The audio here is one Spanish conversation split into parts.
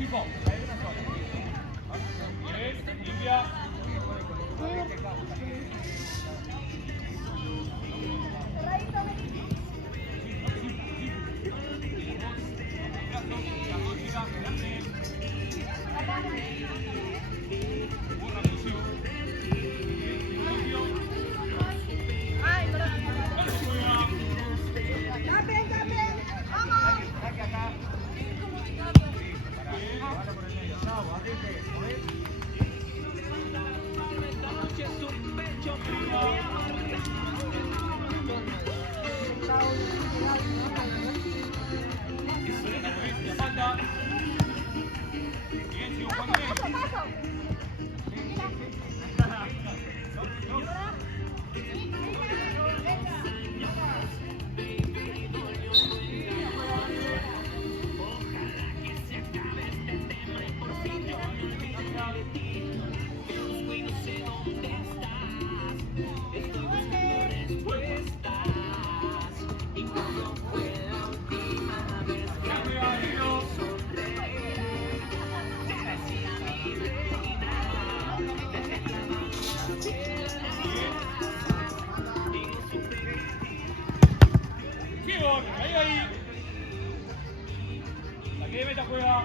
equipo. Bien, limpia. Ahí. La que meta juega.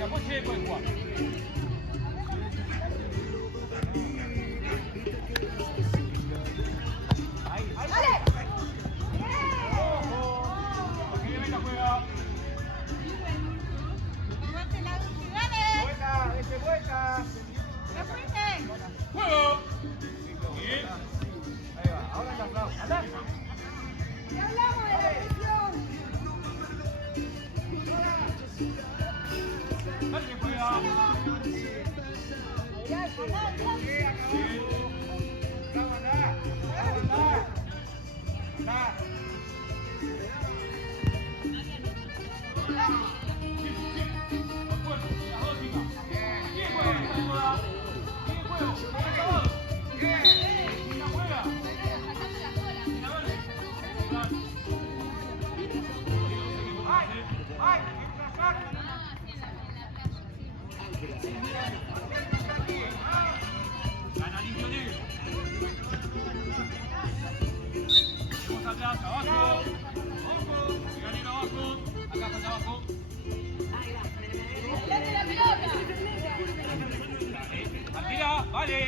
Apoye, puede jugar. ¡Juego! Bien. Ahí va, ahora está aplauso. ¡Anda! ¡Ya hablamos de la presión! ¡Dale que juega! Gana limpio negro. Vamos atrás, abajo. Ojo, siga negro abajo. Acá pasa abajo. ¡Dale la pelota! Tira, vale.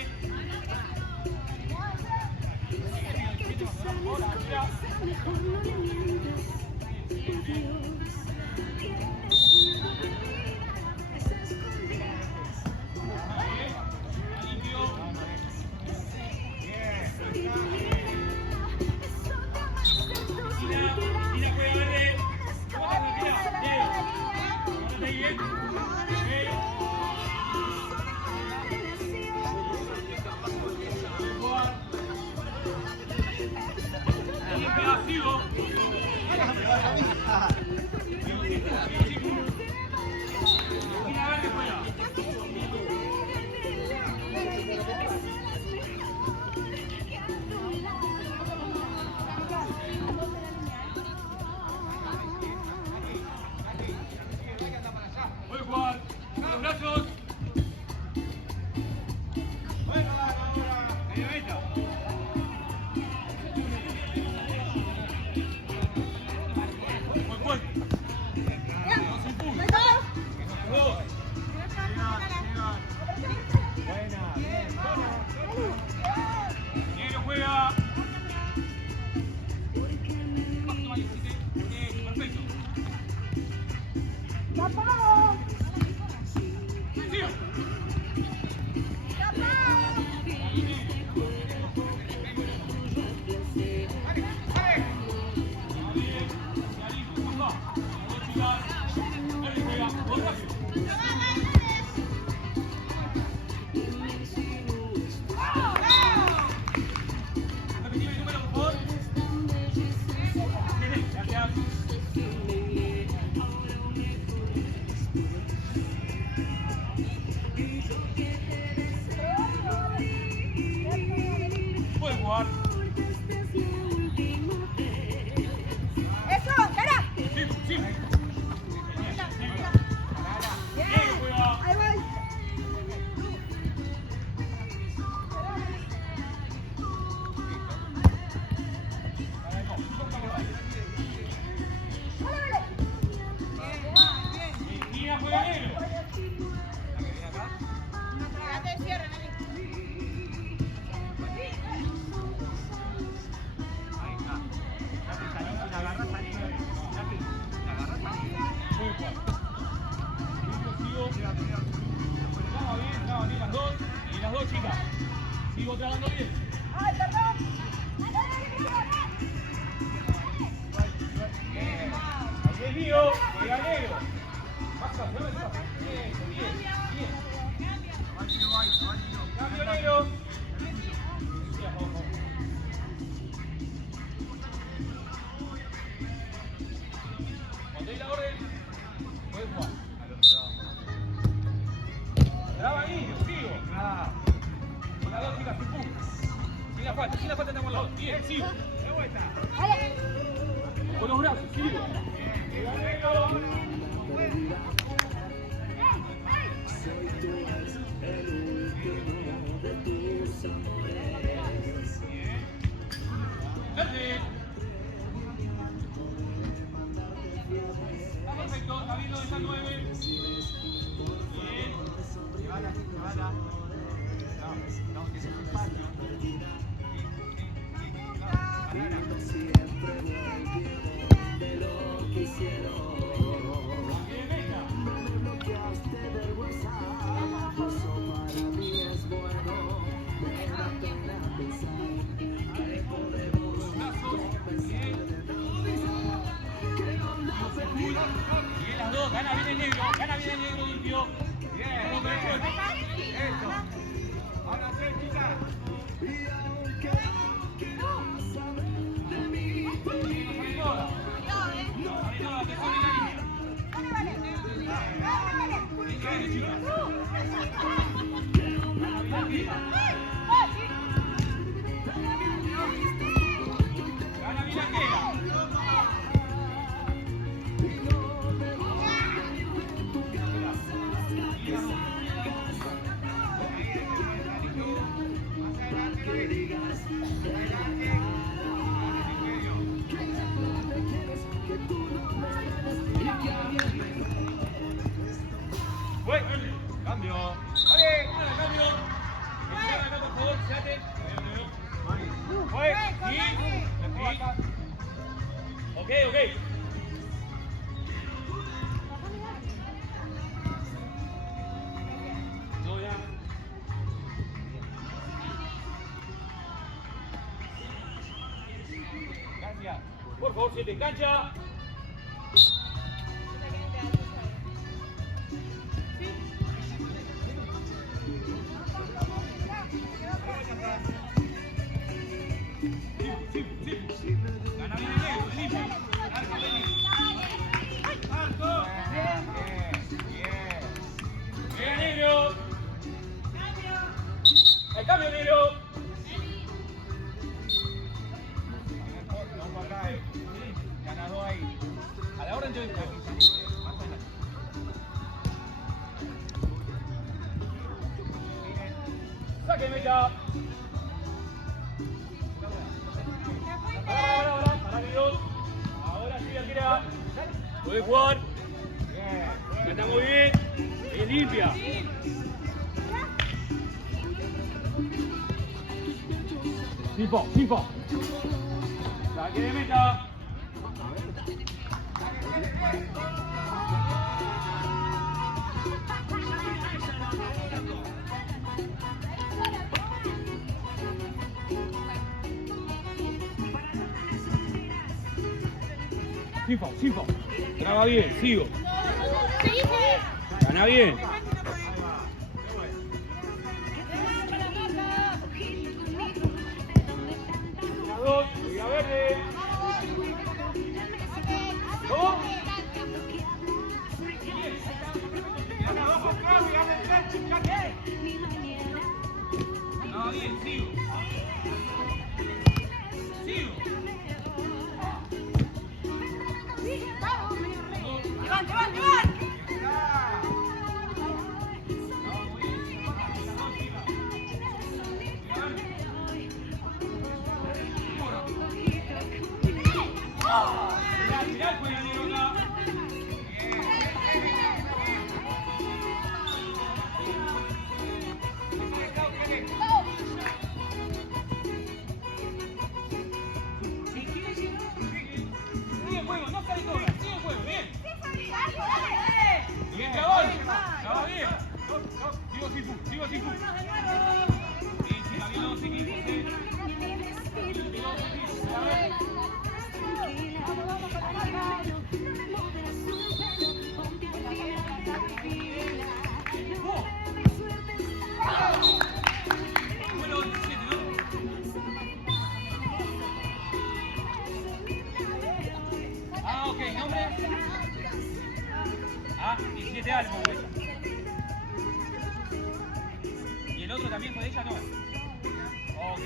chicas. Dale, juega. Vos rápido. Repetime el número, por favor. Gracias. Puedes jugar. Eso, cara. Sí, sí. Bien. Juega. Ahí voy. Mira, juega negro. Date el cierre, Nelly. Puedes jugar. Sigo. Traba bien las dos. Y las dos chicas. Sigo trabando bien. Ay, perdón. Es mío. Juega negro. Pasa, no me pasa. Bien, bien, bien. Cambio negro. Cuando dé la orden, puedes jugar. Traba ahí, sigo. Con las dos chicas, pum, pum. Sin la falta estamos los dos. Bien, sigo. De vuelta. Dale. Con los brazos, sigo. Juega negro. Dale. Está perfecto, está bien donde está el 9. Bien. Llévala. No, que es un espacio. Bien, venga. Bien las dos, gana bien el negro limpio. Bien. Vamos con el cuerpo. Eso. Ahora sí, chicas. Gana bien la queda. Bueno, cambio. Vale, cambio. Espera acá, por favor, fíjate. Fue, sí. Ok. No, ya. Gracias. Por favor, 7 en cancha. Sí. Gana bien el negro, limpio. Arco, vení. Arco. Bien. Llega negro. El cambio negro. Vamos para acá, ganador ahí. A la orden yo digo. Más adelante. Saque meta. Para Dios. Ahora sí, Akira. Puede jugar. Bien. Está muy bien. Es limpia. Pipo. Saque de meta. Pipo. Traba bien, sigo. Gana bien. Dos, Liga Verde. ¿Cómo? Traba bien, sigo. Sigo. ¡Levante, levante, levante! Mirá el jueguero acá. Sigue el juego, no cae toda. Sigue el juego, bien. Bien, Gabón. Traba bien. Sigo sin fu. Bien, siga bien los equipos. A ver. Bueno, 17, ¿no? Ah, ok, nombre. Ah, 17 algo. ¿Y el otro también fue de ella? No. Ok.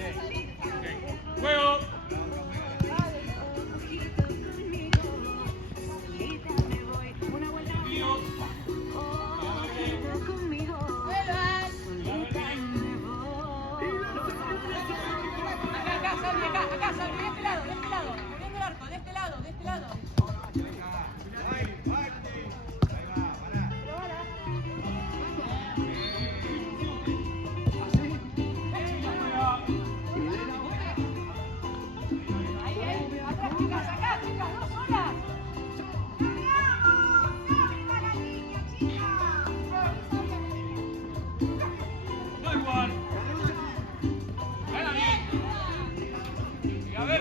Juego. Acá, Salvi, de este lado, poniendo el arco, de este lado. Ahí, atrás, chicas, acá, dos solas. No igual. Gana bien. Y a ver,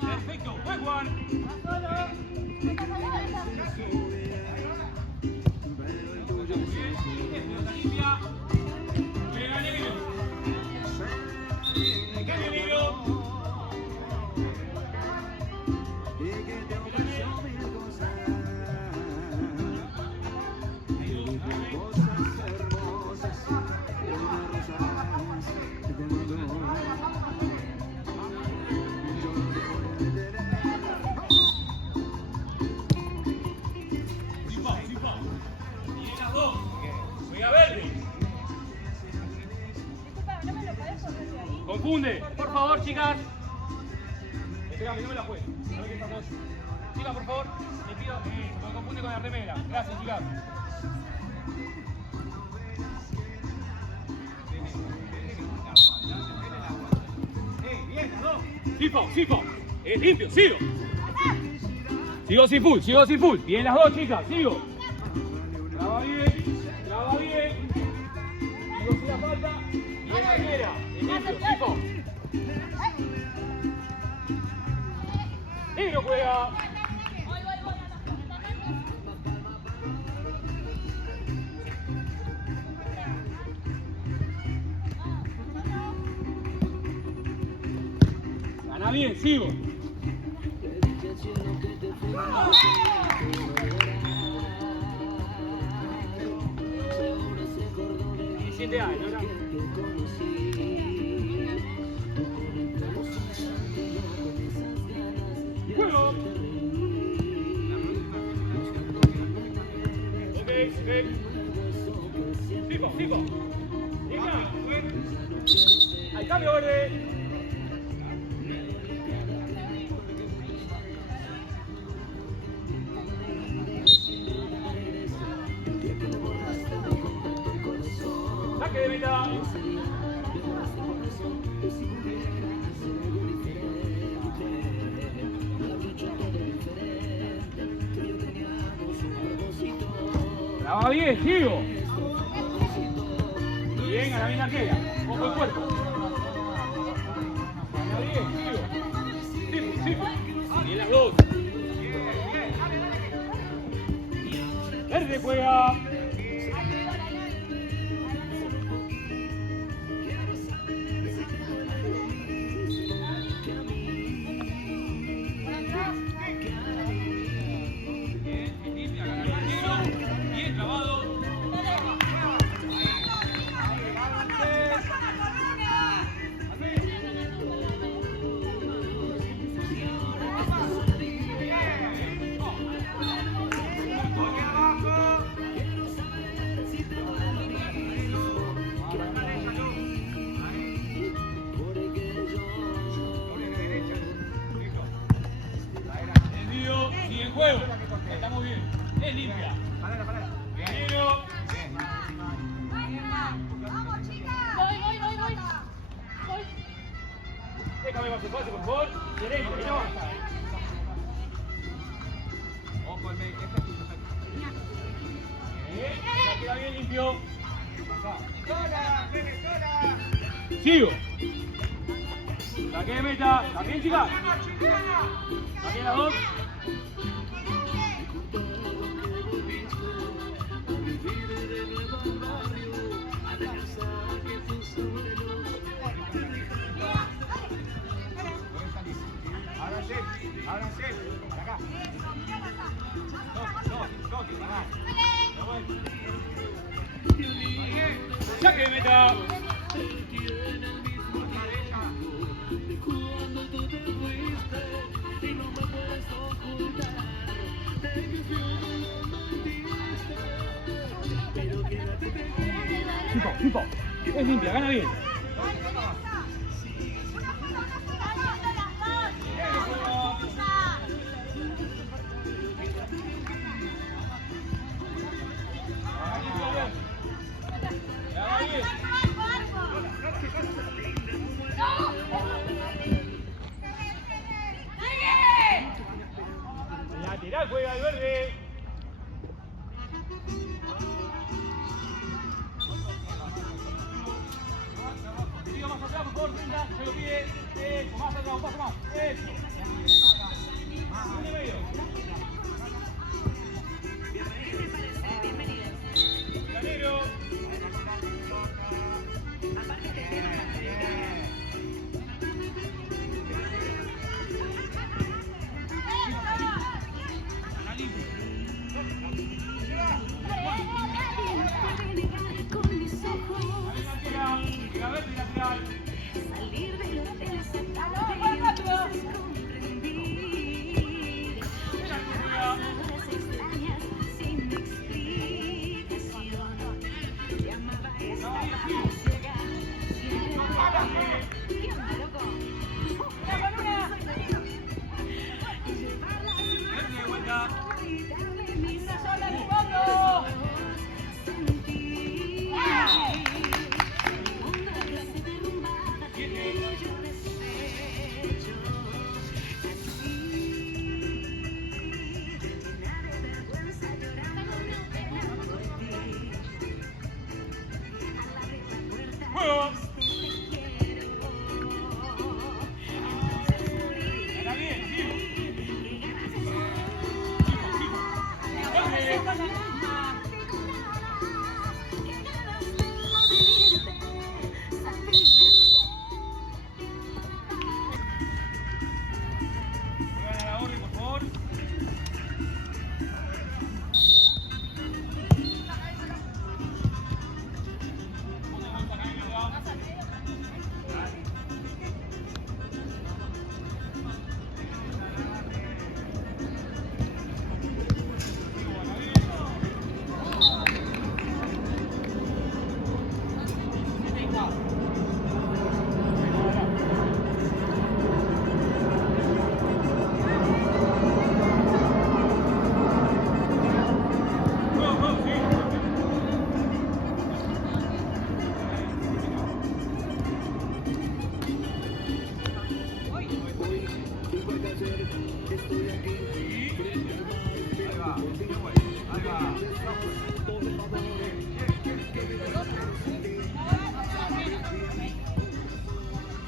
perfecto, fue Juan. Pelota limpia. Juega negro. Cambio negro. Confunde, por favor, chicas. Espérame, no me la juegues. A ver qué estamos. Chicas, por favor, les pido que me confunde con la remera. Gracias, chicas. Sifo. Es limpio, sigo. Sigo sin full. Bien las dos, chicas, sigo. Traba bien. Sigo sin la falta. Bien la remera. Es limpio, Sifo. Negro juega. Gana bien, sigo. Siete años, ¿verdad? Juego. Ok. Sifo. Venga. Al cambio verde. Saque de meta. Traba bien, sigo. Bien, a la bien arquera. Poco el cuerpo. bien, sigo. Sí. Bien las dos. Verde juega. Bien trabado. Desvío, sigue en juego. Estamos bien. Es limpia. Dinero. Voy. Déjame más espacio, por favor. Derecho, que no. Ojo al medio. Ya queda bien limpio. ¡Sola! ¡Sola! Sigo. Saque de meta. ¿También, chicas? Saque las dos. Ahora sí. Acá. Dos. Acá. Saque de meta. Tipo. Es limpia, gana bien. Lateral juega el verde. Siga más atrás, por favor, Brenda, se lo pide. Eso, más atrás, un paso más. Eso. Un y medio. Ganero. Salir de lo que les comprendí. Palabras extrañas sin explicación. Llamaba esta ciega. ¿Qué onda, loco? Y darle mis ojos. Sentir. Una clase derrumbada que yo desecho. Así, llena de vergüenza, llorando de pena por ti. Al abrir la puerta, Juego. te quiero. Entonces morí. Gana bien, sigo. Qué ganas de Juegan a la orden, por favor.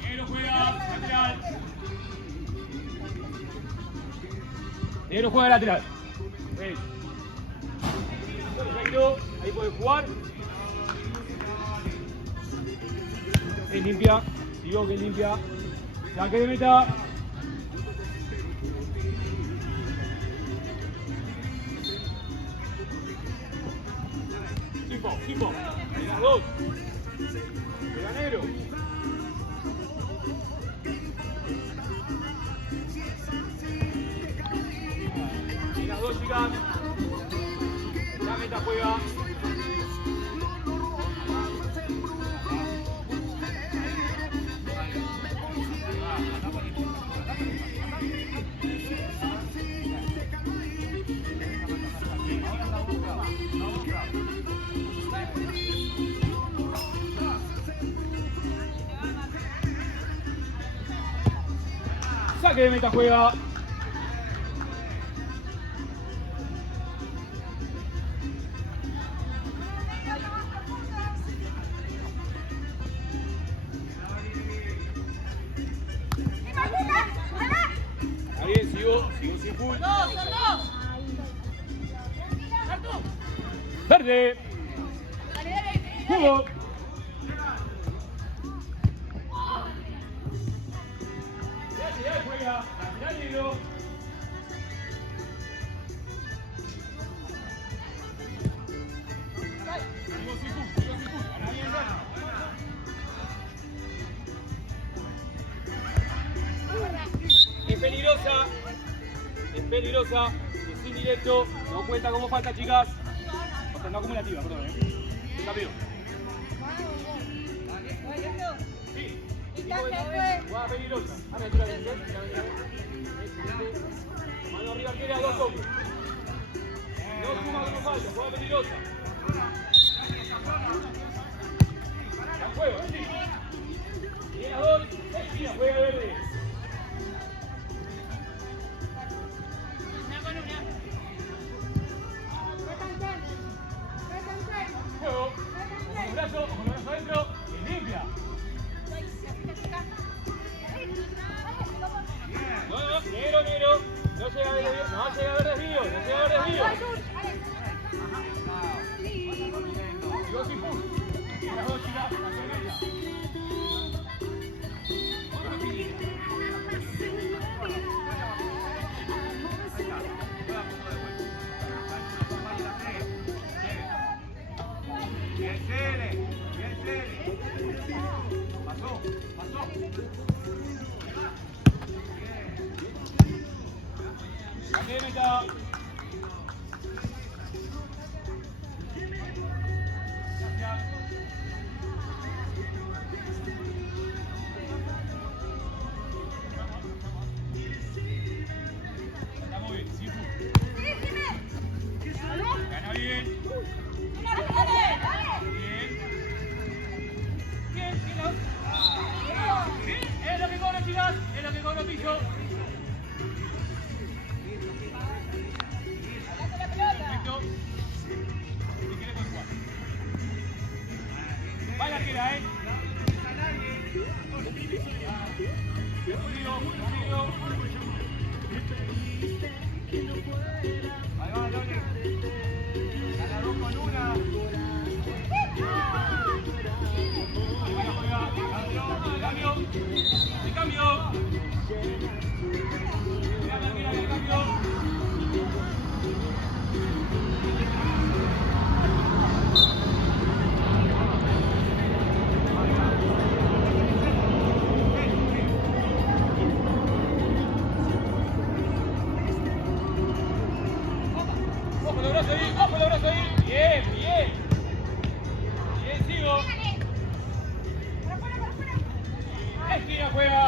Dinero juega, lateral. Negro juega de lateral. Ey. Perfecto, ahí puede jugar. Es limpia, digo que es limpia. Saque de meta. Tipo. Las dos. Pega negro. Y las dos chicas. La meta juega. Saque de meta juega. Ariel, sigo sin full. Dos. Verde. Dale. Juego. Ya juega. Ya negro. Sigo sin full. Gana bien, gana. Es peligrosa, es indirecto, no cuenta como falta, chicas. O sea, no acumulativa, perdón, Rápido. Sí. Jugada peligrosa. Ahora tira de mano arriba, arquera, dos hombres. No suma como falta, jugada peligrosa. Ya juego, sí. Viene a dos, juega verde. Juego, con los brazos adentro, y limpia. No, negro. No llega a ver desvío, Sigo sin full. Y las dos chicas, la cerveza. Bien, Cele. Pasó. Saque de meta. Estamos bien, sin full. Gana bien. Bien, es lo que cobra, chicas, es lo que cobra Piso. Perfecto. Si quiere puede jugar. Va la arquera, Conmigo. Ahí va, Loli. Gana dos con una. Cambio. Ojo el brazo ahí. Bien. Bien, sigo. Esquina juega.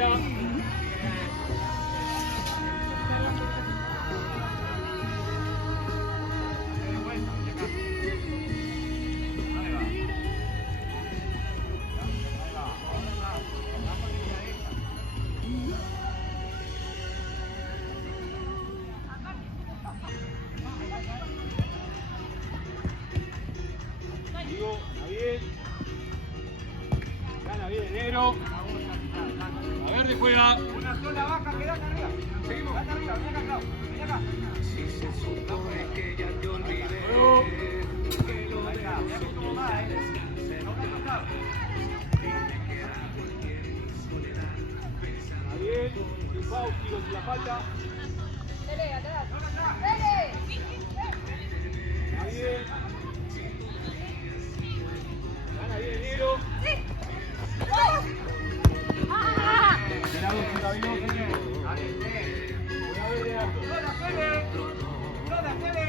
meta. Digo, Javier. Gana bien el negro. A verde juega. Una sola baja, queda acá arriba. Seguimos. Acá arriba, ven acá, Clau. Ven acá. Juego. Ahí está, mirá cómo va, No va a pasar. Javier. Triunfado, sigo sin la falta. Dele, atrás. Javier. Gana bien el negro. Mira vos, Gabriel. Una vez de alto. ¡Sola, Fede! ¡Sola, Fede!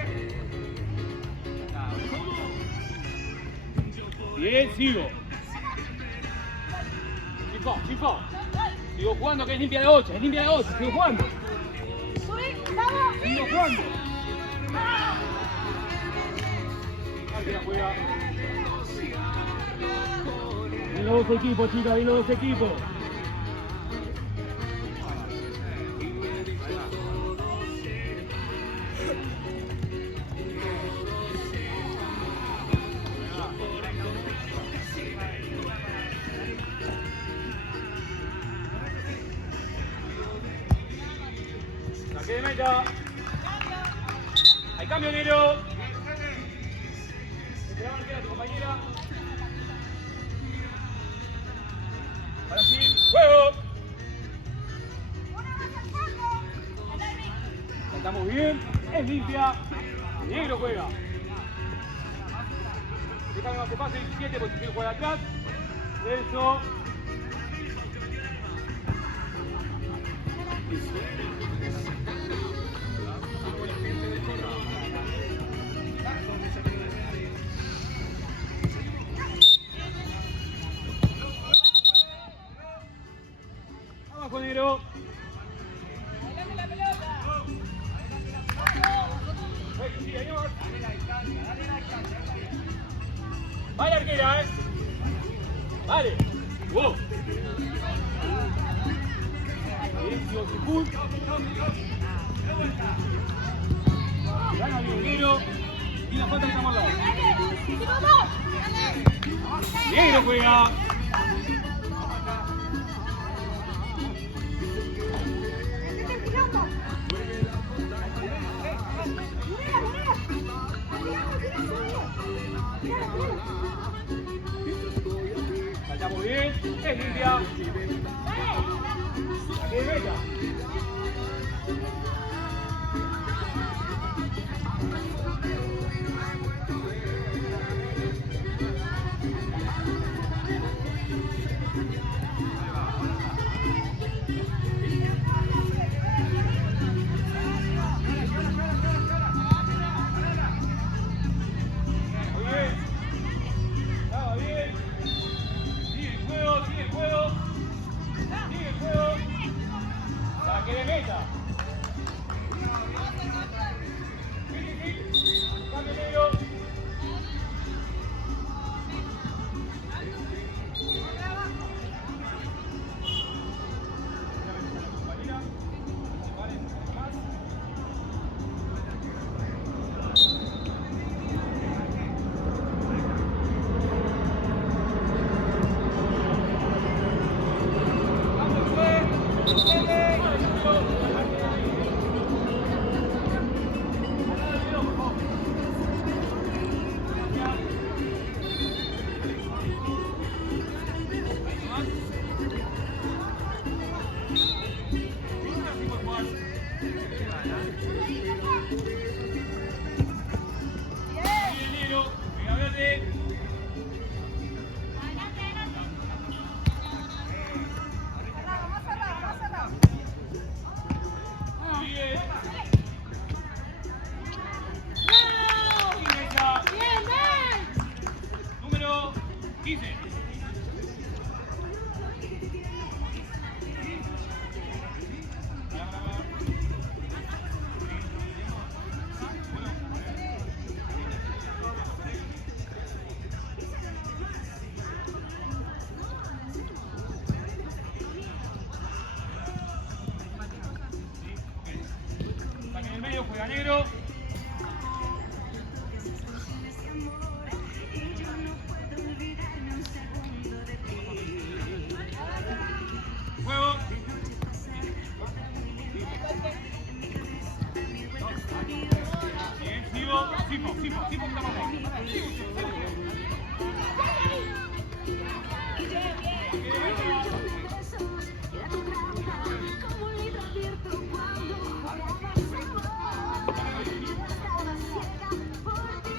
Bien, sigo. Chico. Sigo jugando que es limpia de 8, sigo jugando. Sigo jugando. Ahí la juega. Bien los dos equipos, chicas, bien los dos equipos. Saque de meta. Hay cambio, negro. Se la marquera a tu compañera. Ahora sí, juego. Saltamos bien, es limpia. El negro juega. Déjame más espacio, 17 porque quiero jugar atrás. Eso. Vamos con negro. Adelante la pelota. Sí, señor. Dale la distancia. Vale, arquera, Vale. Wow. Bien, sigo sin pull. Gana bien el negro. Y la falta que estamos al lado. Negro juega. Saltamos bien, es limpia. Aquí de meta. Muy bien. Estaba bien. Sigue el juego, sigue el juego. Saque de meta. juega negro. Juego. Bien, Sifo, que está más ahí. Como un libro abierto cuando avanzamos. Estaba ciega por ti.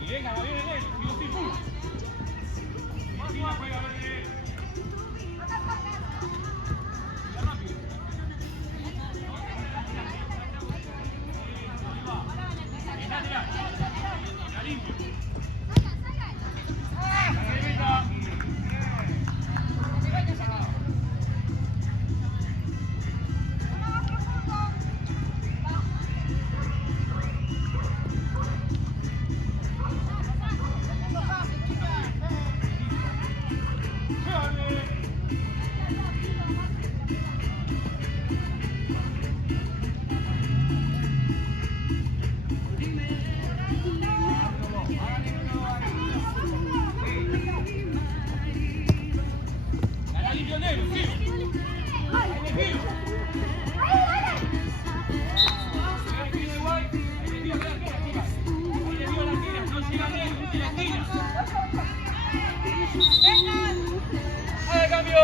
Y venga, va bien en él, Sifo. Encima juega verde. Mira rápido. Está limpio. La derecha. Gana limpio negro, sí. Cambio.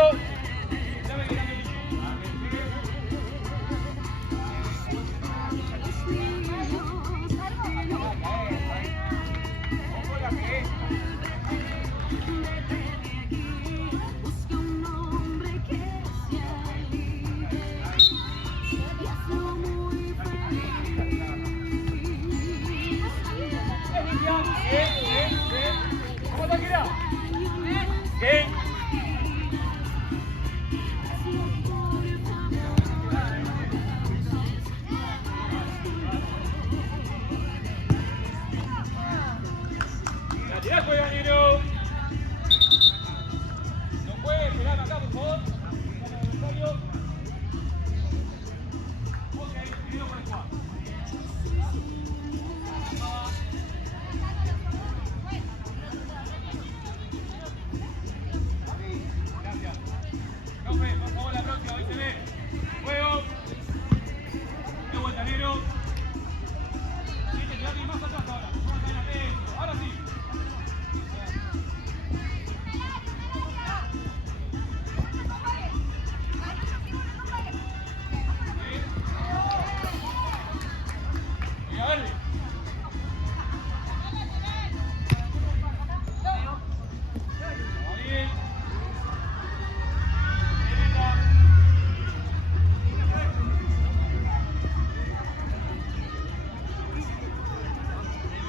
Busca un hombre que sea libre y hazlo muy feliz. ¿Cómo te queda? Bien. La tirada juega negro. No puede pegar acá, por favor. Ok, negro por el cuadro. Gracias. Profe, por favor, la próxima, ahí se ve. Juego. De vuelta, negro. Siete, quedate más atrás ahora. Vamos a ver la ahora sí. Y a verle. Vamos bien. Derecha.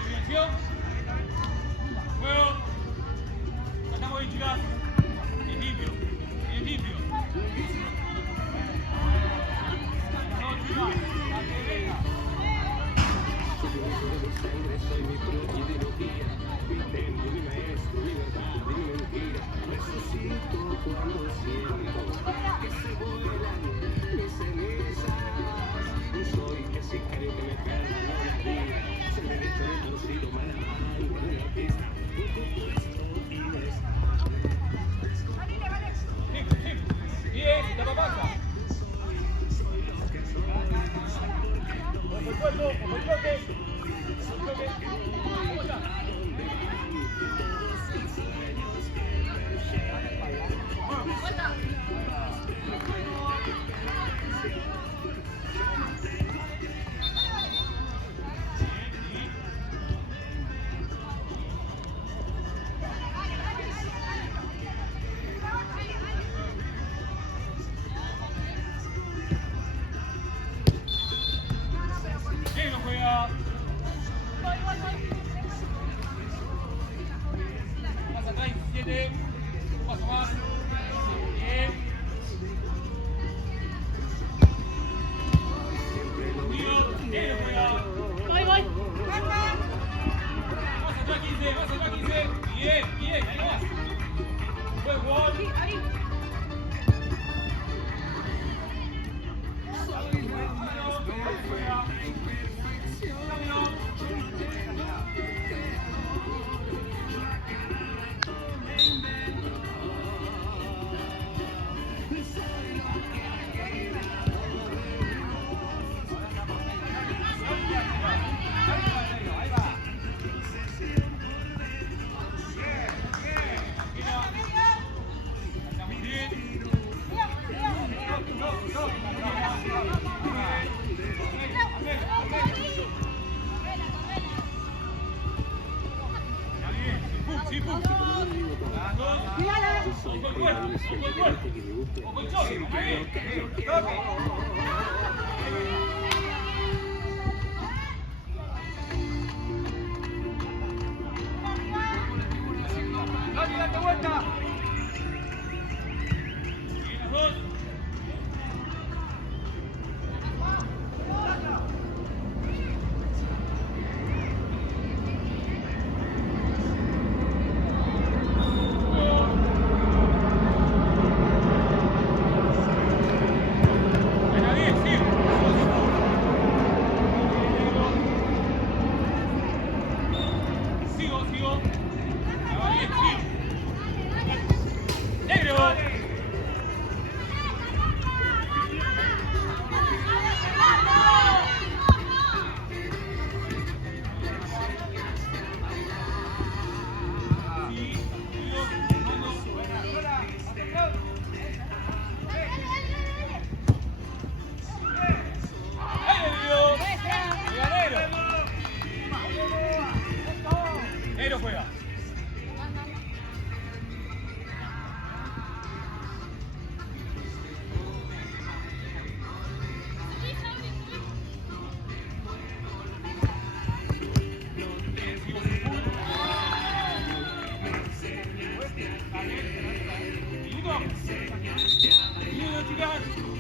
Intervención. Juego. Estamos bien, chicas. Bien limpio. Bien limpio. No, chicas. La que venga. Soy mi propia ideología, mi templo, mi maestro, mi verdad, mi mentira. Resucito cuando siento que se vuelan mis cenizas. Soy el sicario que me perdonó la vida. Soy el derecho retorcido, malamente en la pista. Un compuesto inestable. Bien, si te lo pasa. Ojo el cuerpo, ojo el bloque. ¿Cómo está? Negro juega. Más atrás, 17. Un paso más. Bien. Dani, date vuelta. Bien, los dos. Buena, bien, sigue. Sigo. Va bien, sigue. Negro. Sí, sigo. Hola, atención. Negro juega. Minuto, chicas.